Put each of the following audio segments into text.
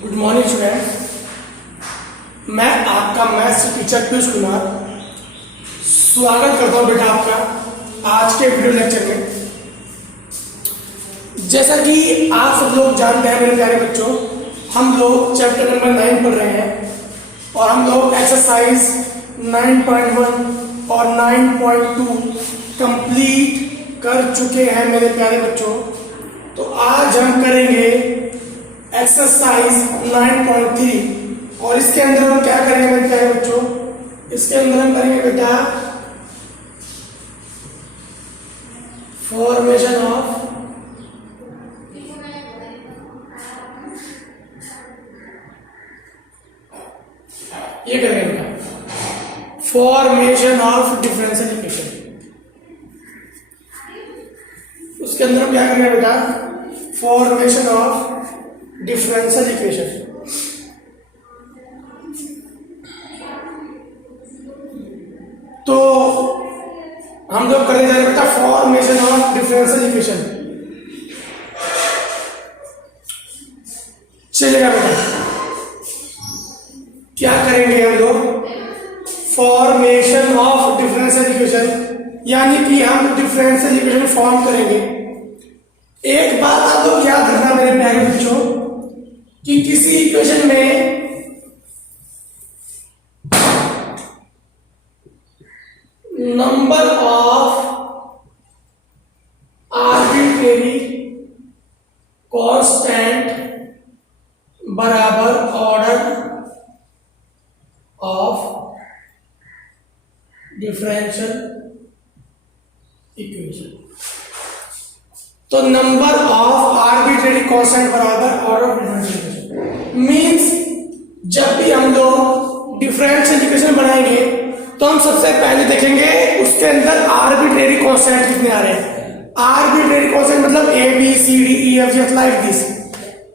Good morning student. मैं आपका maths teacher Piyush Kumar स्वागत करता हूं बेटा आपका आज के वीडियो लेक्चर में। जैसा कि आप सब लोग जानते हैं मेरे प्यारे बच्चों, हम लोग चैप्टर नंबर 9 पढ़ रहे हैं और हम लोग एक्सरसाइज 9.1 और 9.2 कंप्लीट कर चुके हैं मेरे प्यारे बच्चों। तो आज हम करेंगे एक्सरसाइज 9.3 और इसके अंदर हम क्या करेंगे मेरे प्यारे बच्चों, इसके अंदर हम करेंगे बेटा फॉर्मेशन ऑफ ये करेंगे बेटा फॉर्मेशन ऑफ डिफरेंशियल इक्वेशन। उसके अंदर हम क्या करेंगे बेटा फॉर्मेशन ऑफ डिफरेंशियल इक्वेशन। तो हम लोग करने जा रहे हैं बेटा फॉर्मेशन ऑफ डिफरेंशियल इक्वेशन। चलेगा बेटा, क्या करेंगे हम लोग फॉर्मेशन ऑफ डिफरेंशियल इक्वेशन, यानी कि हम डिफरेंशियल इक्वेशन फॉर्म करेंगे। एक बात आप लोग याद रखना मेरे प्यारे बच्चों कि किसी इक्वेशन में नंबर ऑफ आर्बिट्रेरी कांस्टेंट बराबर ऑर्डर ऑफ डिफरेंशियल इक्वेशन। तो नंबर ऑफ आर्बिट्रेरी कांस्टेंट बराबर order of differential equation means जब भी हम लोग डिफरेंशियल इक्वेशन बनाएंगे तो हम सबसे पहले देखेंगे उसके अंदर आर्बिट्रेरी कांस्टेंट कितने आ रहे हैं। आर्बिट्रेरी कांस्टेंट मतलब A B C D E F G like this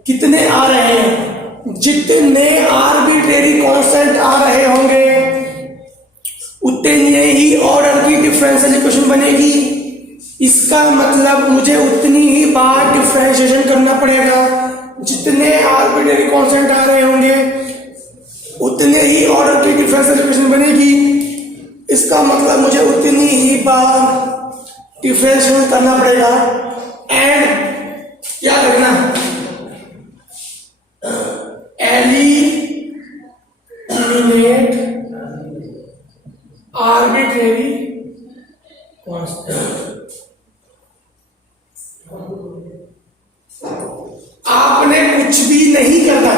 कितने आ रहे हैं। जितने आर्बिट्रेरी कांस्टेंट आ रहे होंगे उतने ही ऑर्डर की डिफरेंशियल इक्वेशन बनेगी। इसका मतलब मुझे उतनी ही बार डिफरेंशिएशन करना पड़ेगा। जितने आर्बिट्रेरी कांस्टेंट आ रहे होंगे उतने ही ऑर्डर की डिफरेंशियल इक्वेशन बनेगी। इसका मतलब मुझे उतनी ही बार डिफरेंशिएशन करना पड़ेगा। एंड क्या करना, एलिमिनेट आर्बिट्रेरी कांस्टेंट। आपने कुछ भी नहीं करना,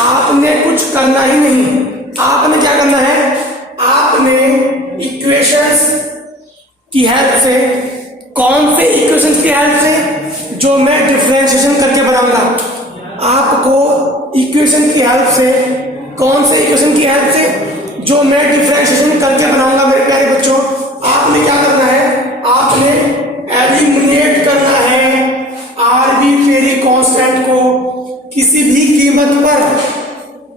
आपने कुछ करना ही नहीं। आपने क्या करना है, आपने इक्वेशंस की हेल्प से, कौन से इक्वेशंस की हेल्प से, जो मैं डिफरेंशिएशन करके बनाऊंगा। आपको इक्वेशन की हेल्प से, कौन से इक्वेशन की हेल्प से, जो मैं डिफरेंशिएशन करके बनाऊंगा मेरे प्यारे बच्चों, आपने क्या करना है, आपने एलिमिनेट करना है आर्बिट्रेरी कांस्टेंट को किसी भी कीमत पर।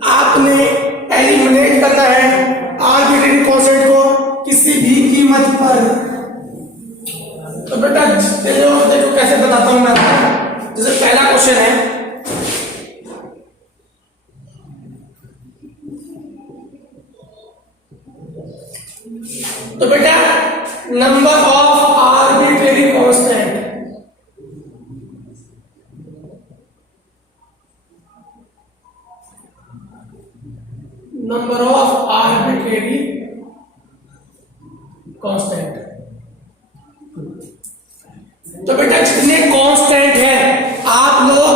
आपने एलिमिनेट करना है आर्बिट्रेरी कांस्टेंट को किसी भी कीमत पर। तो बेटा देखो कैसे बताता हूं मैं। जैसे पहला क्वेश्चन है, तो बेटा number of arbitrary constant, number of arbitrary constant. तो बेटा जितने कांस्टेंट है आप लोग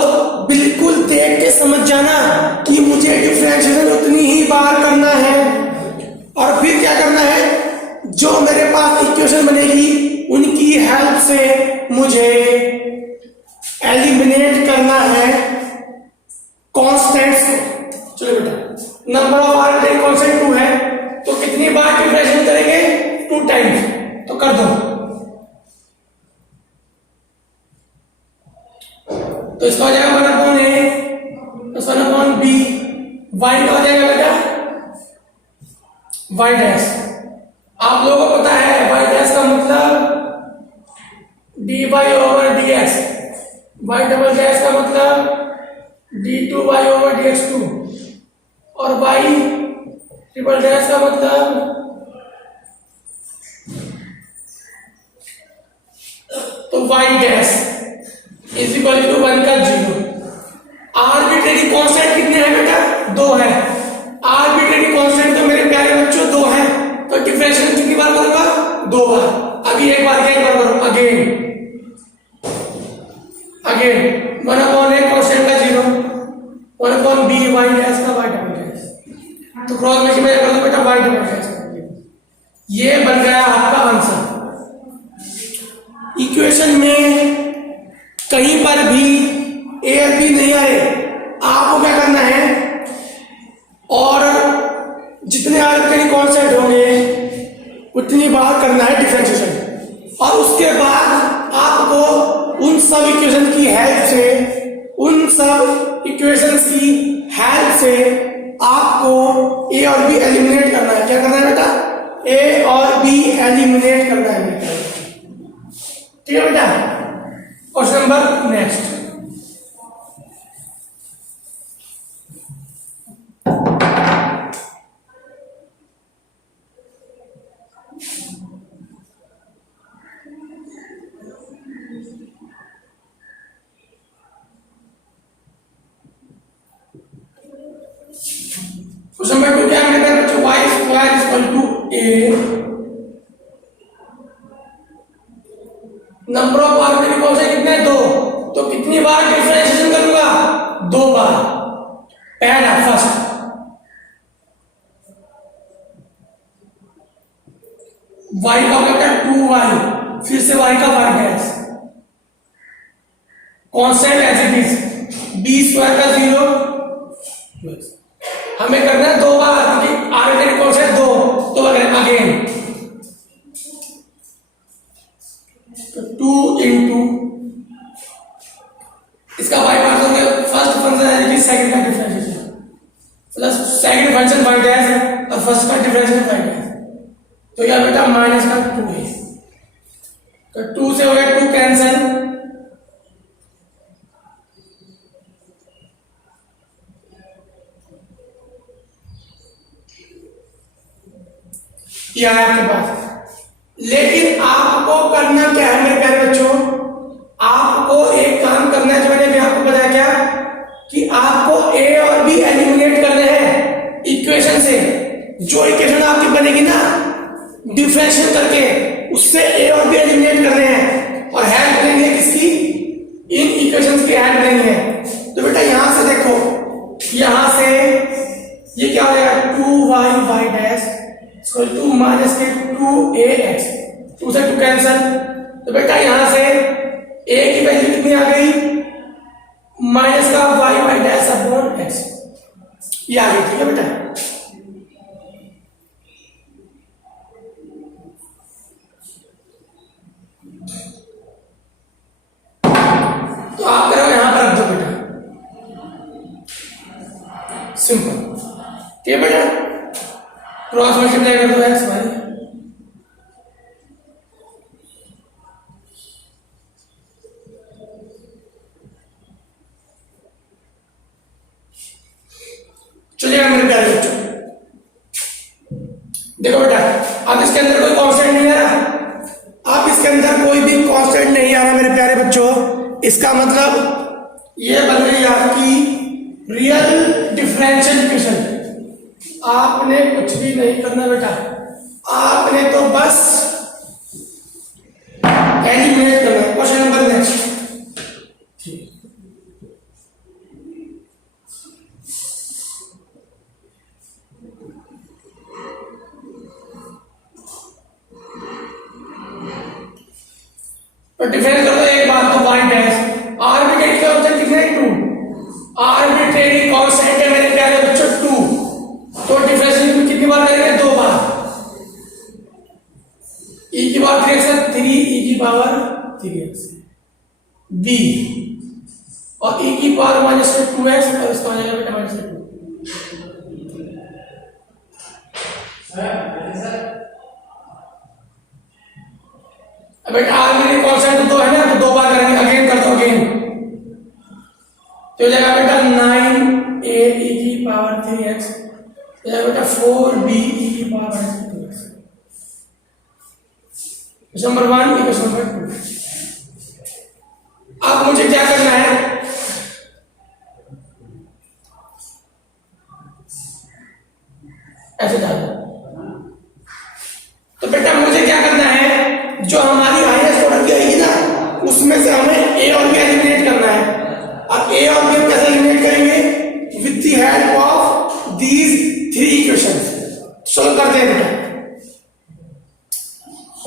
बिल्कुल देख के समझ जाना कि मुझे डिफरेंशिएशन उतनी ही बार करना है। और फिर क्या करना है, जो मेरे पास इक्वेशन बनेगी उनकी हेल्प से मुझे एलिमिनेट करना है कांस्टेंट्स को। चलो बेटा नंबर ऑफ आर्बिट्रेरी कांस्टेंट 2 है, तो कितनी बार डिफरेंशिएशन करेंगे, 2 टाइम्स। तो कर दो, तो इसका हो जाएगा 1/a, इसका 1/b, y का हो जाएगा बेटा y डैश। आप लोगों को पता है y डैश का मतलब dy/dx, y डबल डैश का मतलब d2y/dx2 और y ट्रिपल डैश का मतलब तो y dash is equal to 1 का 0। आर्बिट्रेरी कांस्टेंट कितने हैं बेटा? 2 है। आर्बिट्रेरी कांस्टेंट तो मेरे प्यारे बच्चों 2 है, तो डिफरेंशियल कितनी बार करूंगा? 2 बार। अभी एक बार करूं अगेन 1 अपॉन a कांस्टेंट का 0 1 अपॉन b y डैश का y डबल डैश, तो क्रॉस मल्टीप्लाई कर दो बेटा y डबल डैश। ये बन गया आपका आंसर। इक्वेशन में कहीं पर भी ए और बी नहीं आए, आपको क्या करना है, और जितने आर्बिट्रेरी कांस्टेंट होंगे उतनी बार करना है डिफरेंशिएशन, और उसके बाद आपको उन सब इक्वेशन की हेल्प से आपको ए और बी एलिमिनेट करना है। क्या करना है बेटा? ए और बी एलिमिनेट करना है बेटा। ठीक है बेटा। Question number next. Question number 2 क्या है मेरे बच्चों? y square is equal to a number of arbitrary constant कितने? 2, तो कितनी बार डिफरेंशिएशन करूंगा? 2 बार। पहला फर्स्ट y का बेटा 2y, फिर से y का y dash constant as it is b square का 0। हमें करना है 2 बार क्योंकि आर्बिट्रेरी कांस्टेंट 2, तो अगेन तो 2 इंटू इसका y पास हो गया फर्स्ट फंक्शन यानी कि सेकंड का differentiation plus second function y dash है और फर्स्ट का डिफरेंशिएशन y डैश, तो यह बेटा माइनस का 2 है, तो 2 से हो गया 2 कैंसिल, यह है आपके पास। लेकिन आपको करना क्या है मेरे प्यारे बच्चों? आपको एक काम करना है जो मैंने आपको बताया क्या, कि आपको ए और बी एलिमिनेट करने हैं इक्वेशन से। जो इक्वेशन आपकी बनेगी ना डिफरेंशिएट करके, उससे ए और बी एलिमिनेट करने हैं, और हेल्प लेनी है किसकी? इन इक्वेशंस की हेल्प लेनी है। तो बेटा यहां से देखो, यहां से ये क्या हो जाएगा? 2y dash equal to minus के 2ax, 2 से 2 कैंसिल, तो बेटा यहां से a की वैल्यू कितनी आ गई? माइनस का y डैश अपॉन x, ये आ गई। ठीक है बेटा। तो आप करो यहां पर रख दो बेटा, सिंपल। ठीक है बेटा। क्रॉस मल्टीप्लाई कर दो x y, चलिए मेरे प्यारे बच्चों देखो बेटा, अब इसके अंदर कोई कांस्टेंट नहीं आ रहा, अब इसके अंदर कोई भी कांस्टेंट नहीं आ रहा मेरे प्यारे बच्चों, इसका मतलब ये बन गई आपकी रियल डिफरेंशियल इक्वेशन। आपने कुछ भी नहीं करना बेटा, आपने तो बस एलिमिनेट करना है। Question number next. तो डिफरेंस कर दो एक बात, तो y डैश आर्बिट्रेरी का ऑप्शन कितने? 2। आर्बिट्रेरी कांस्टेंट है मेरे प्यारे बच्चों 2, तो डिफरेंशिएशन में कितनी बार करेंगे? 2 बार। e की पावर 3x 3 e की पावर 3x b, और e की पावर माइनस 2x, और इसका हो जाएगा बेटा माइनस 2। अब बेटा आर्बिट्रेरी कांस्टेंट 2 है ना, तो 2 बार करेंगे, अगेन कर दो अगेन। तो हो जाएगा बेटा 9a e की पावर 3x, हो जाएगा बेटा 4b e की power 2x। Question number 1, question number 2। अब मुझे क्या करना है, ऐसे डालो। तो बेटा मुझे क्या करना है, जो हमारी हाईएस्ट ऑर्डर की आएगी ना, उसमें से हमें ए और बी एलिमिनेट करना है। अब ए और बी कैसे एलिमिनेट करेंगे, with the help of these 3 equations. Solve करते हैं बेटा।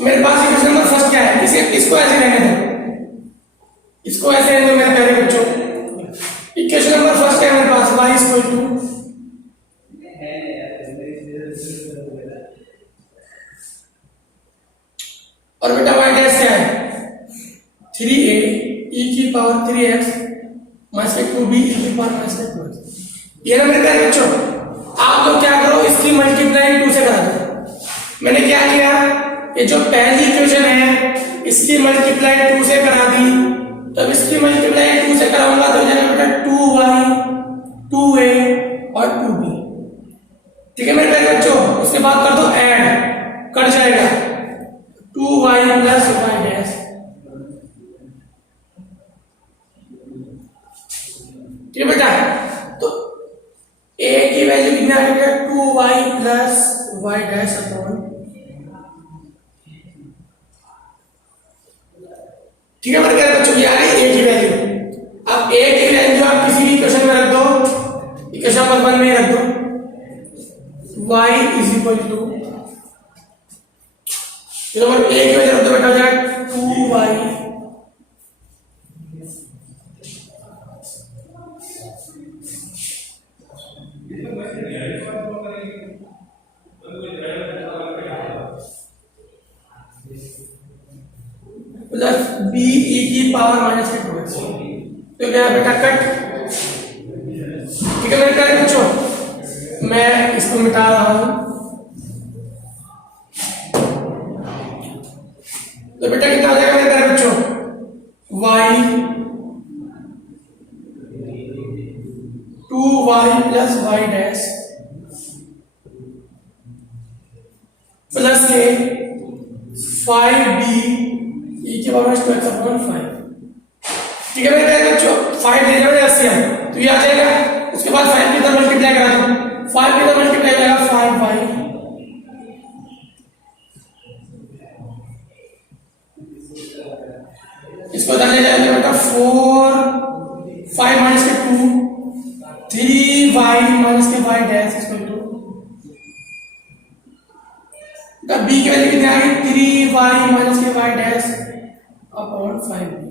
मेरे पास इक्वेशन नंबर फर्स्ट क्या है, इसको ऐसे रहने दो, इसको ऐसे रहने दो मेरे प्यारे बच्चों। इक्वेशन नंबर फर्स्ट है मेरे पास y इक्वल टू और बेटा y डैश क्या है 3a e की power 3x minus 2b e की पावर माइनस 2x। ये ना मेरे प्यारे बच्चों, आप लोग क्या करो, इसकी मल्टीप्लाई 2 से करा दो। मैंने क्या किया, ये जो पहली इक्वेशन है इसकी मल्टीप्लाई 2 से करा दी, तो इसकी मल्टीप्लाई 2 से कराऊंगा तो हो जाएगा बेटा 2y 2a और 2b। ठीक है मेरे प्यारे बच्चों, उसके बाद कर दो ऐड, कट जाएगा 2y प्लस y डैश। ठीक है बेटा, तो a की वैल्यू कितनी आ गई बेटा 2y plus y dash upon. ठीक है मेरे प्यारे बच्चों, ये आ गई a की वैल्यू। अब a की वैल्यू आप किसी भी इक्वेशन में रख दो, इक्वेशन नंबर 1 में रख दो, y is equal to number a की वैल्यू रख दो बेटा, हो जाएगा 2y प्लस b e की पावर माइनस 2x। तो क्या बेटा कट। ठीक है मेरे प्यारे बच्चों, मैं इसको मिटा रहा हूं। तो बेटा कितना आ जाएगा मेरे प्यारे बच्चों, y 2y plus y dash plus के 5b e की पावर 2x अपॉन 5। ठीक है मेरे प्यारे बच्चों, 5 ले जाओ ऐसे है तो ये आ जाएगा, उसके बाद 5 की तरफ मल्टीप्लाई करा दो, 5 की तरफ मल्टीप्लाई करेगा 5y इसको उधर ले जाएंगे बेटा 4 5 माइनस के 2 3y माइनस के y dash equal to the b की वैल्यू कितनी आ गई 3y माइनस के y डैश अपॉन 5b।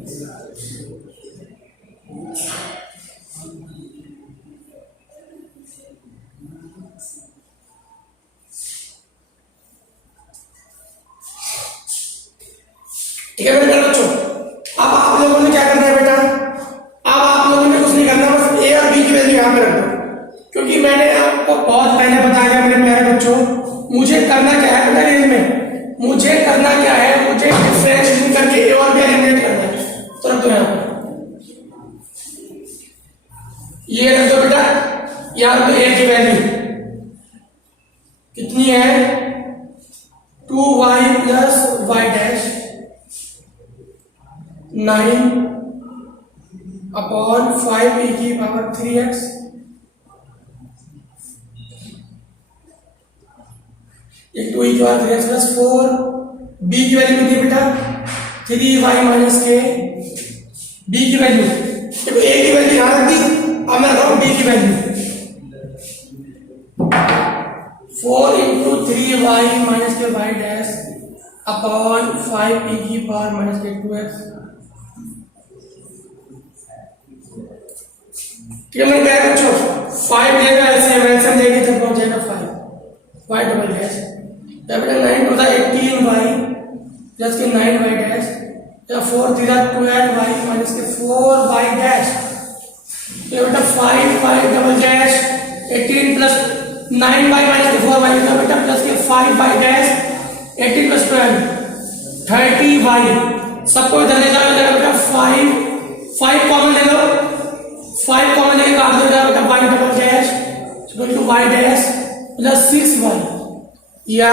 ठीक है मेरे बच्चों, अब आप लोगों ने क्या करना है बेटा, अब आप लोगों ने कुछ नहीं करना, बस a और b की वैल्यू यहां पे रख दो, क्योंकि मैंने आपको बहुत पहले बताया मेरे प्यारे बच्चों, मुझे करना क्या है बेटा, रेंज में मुझे करना क्या है, मुझे डिफरेंशिएशन करके a और b एलिमिनेट करना है। तो रख दो यहां पर, ये रख दो बेटा, यहां पे a की वैल्यू कितनी है 2y plus y dash 9 upon 5 e की पावर 3x इंटू e की पावर 3x प्लस 4। b की वैल्यू कितनी बेटा 3y माइनस के b की वैल्यू, देखो a की वैल्यू यहां रख दी, अब मैं रख रहा हूं b की वैल्यू 4 इंटू 3y माइनस के y डैश अपॉन 5 e की पावर माइनस के 2x। ठीक है मैं क्या बच्चों 5 देगा ऐसे एलसीएम देगी तो पहुंच जाएगा 5 y डबल डैश बेटा 9 टू द 18y प्लस के 9y डैश या 4 3 12y माइनस के 4y डैश, तो बेटा 5y double dash 18 plus 9y minus के 4y का बेटा प्लस के 5y डैश 18 प्लस 12 30y, सबको इधर ले जाओ बेटा 5 कॉमन ले लो, 5 कॉमन लेके काट दो बेटा, y double dash equal to y dash plus 6y, या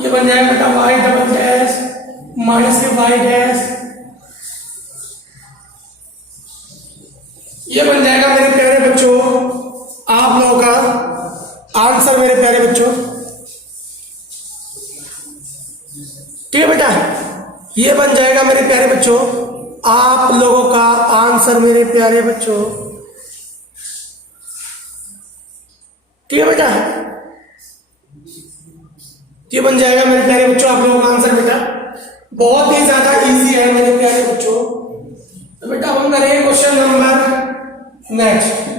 ये बन जाएगा बेटा y double dash minus y dash, ये बन जाएगा मेरे प्यारे बच्चों आप लोगों का आंसर मेरे प्यारे बच्चों। ठीक है बेटा, ये बन जाएगा मेरे प्यारे बच्चों आप लोगों का आंसर मेरे प्यारे बच्चों। ठीक है बेटा, ये बन जाएगा मेरे प्यारे बच्चों आप लोगों का आंसर बेटा। बहुत ही ज्यादा इजी है मेरे प्यारे बच्चों। तो बेटा हम करेंगे question number next.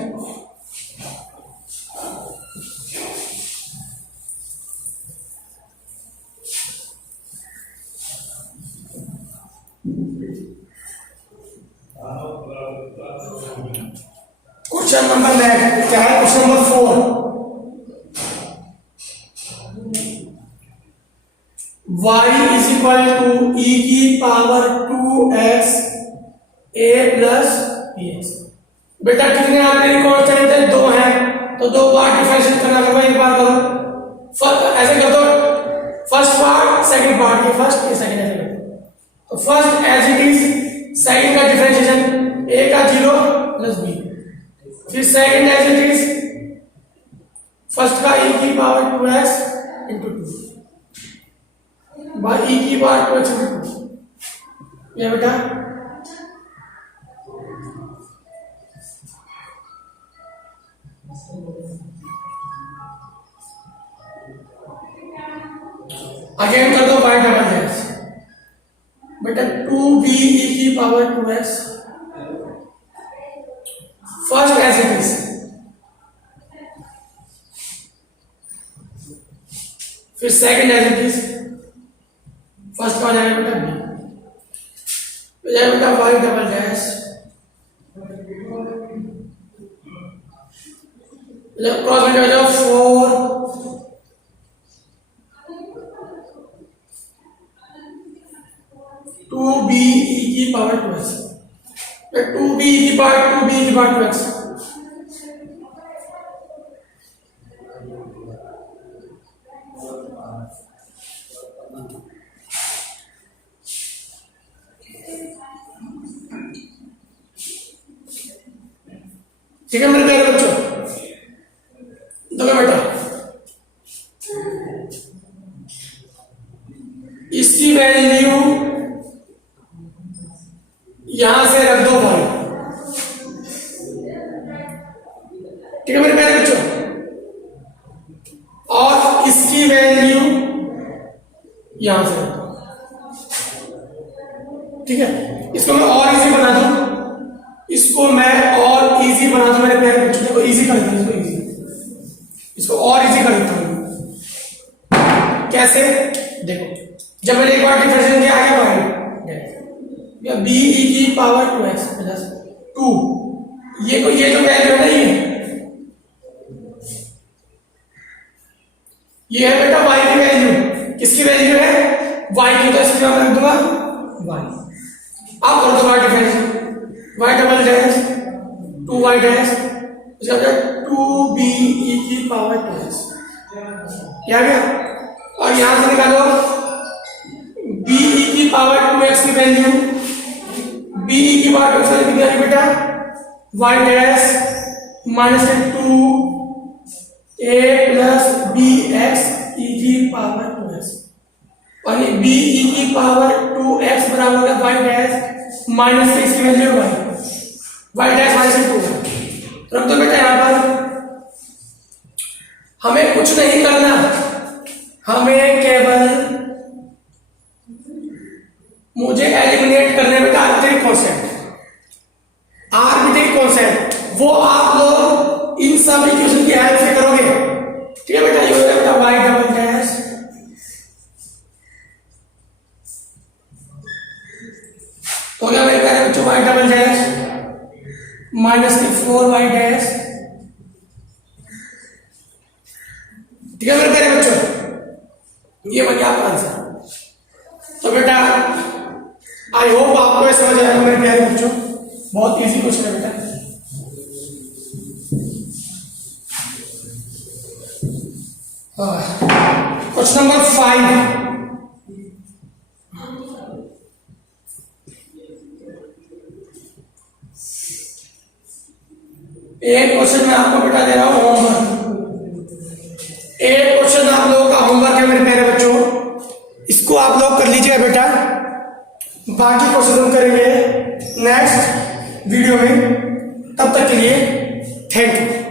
Question number next क्या है? Question number 4, y is equal to e की power 2x a plus bx। बेटा कितने आपके कांस्टेंट है? 2 हैं, तो 2 बार डिफरेंशिएट करना होगा, एक बार करो। ऐसे कर दो, फर्स्ट पार्ट सेकंड पार्ट, ये फर्स्ट ये सेकंड, ऐसे कर दो। तो first as it is, second का डिफरेंशिएशन a का 0 प्लस b, फिर second as it is, first का e की power 2x into 2 by e की पावर 2x इंटू 2। ये बेटा अगेन कर दो y डबल डैश, बेटा 2b e की power 2x, first as it is, फिर second as it is, first का हो जाएगा बेटा b, हो जाएगा बेटा y डबल डैश क्रॉस में जाओ 4 2b e की पावर 2x, 2b e की पावर 2b e की पावर 2x, ठीक है मेरे प्यारे बच्चों। देखो बेटा इसकी वैल्यू यहां से रख दो भाई, ठीक है मेरे प्यारे बच्चों, और इसकी वैल्यू यहां से रख दो। ठीक है, इसको मैं और इजी बना दूं, इसको मैं और इजी बना दूं मेरे प्यारे बच्चों, को इजी कर देता हूं, इसको और इजी कर देता हूं। कैसे? देखो जब मैंने एक बार डिफरेंशिएट किया आगे बढ़े, या b e की पावर 2x प्लस 2, ये जो वैल्यू है ना, ये है बेटा y की वैल्यू। किसकी वैल्यू है? y की, तो इसकी मैं रख दूंगा y। अब कर दो differentiate, y double dash 2y dash, इसका मतलब 2b e की पावर 2x, क्या गया? और यहां से निकालो b e की पावर 2x की वैल्यू, b e की पावर 2x कितनी आ रही बेटा? y dash minus 2 a plus bx e की पावर 2x, और ये b e की पावर 2x बराबर होगा y डैश माइनस 6 की वैल्यू y डैश माइनस 2। रख दो बेटा यहां पर। हमें कुछ नहीं करना, हमें केवल मुझे एलिमिनेट करने में आर्बिट्रेरी कांस्टेंट, आर्बिट्रेरी कांस्टेंट वो आप लोग इन सब इक्वेशन की हेल्प से करोगे। ठीक है बेटा, ये हो जाएगा बेटा y डबल डैश हो गया मेरे प्यारे बच्चों y double dash minus 4y dash. ठीक है मेरे प्यारे बच्चों, ये बन गया आपका आंसर। तो बेटा आई होप आपको ये समझ आएगा मेरे प्यारे बच्चों, बहुत इजी क्वेश्चन है बेटा। क्वेश्चन नंबर 5, एक क्वेश्चन मैं आपको बेटा दे रहा हूं होमवर्क। एक क्वेश्चन आप लोगों का होमवर्क है मेरे प्यारे बच्चों, इसको आप लोग कर लीजिए बेटा। बाकी क्वेश्चन हम करेंगे नेक्स्ट वीडियो में। तब तक के लिए थैंक यू।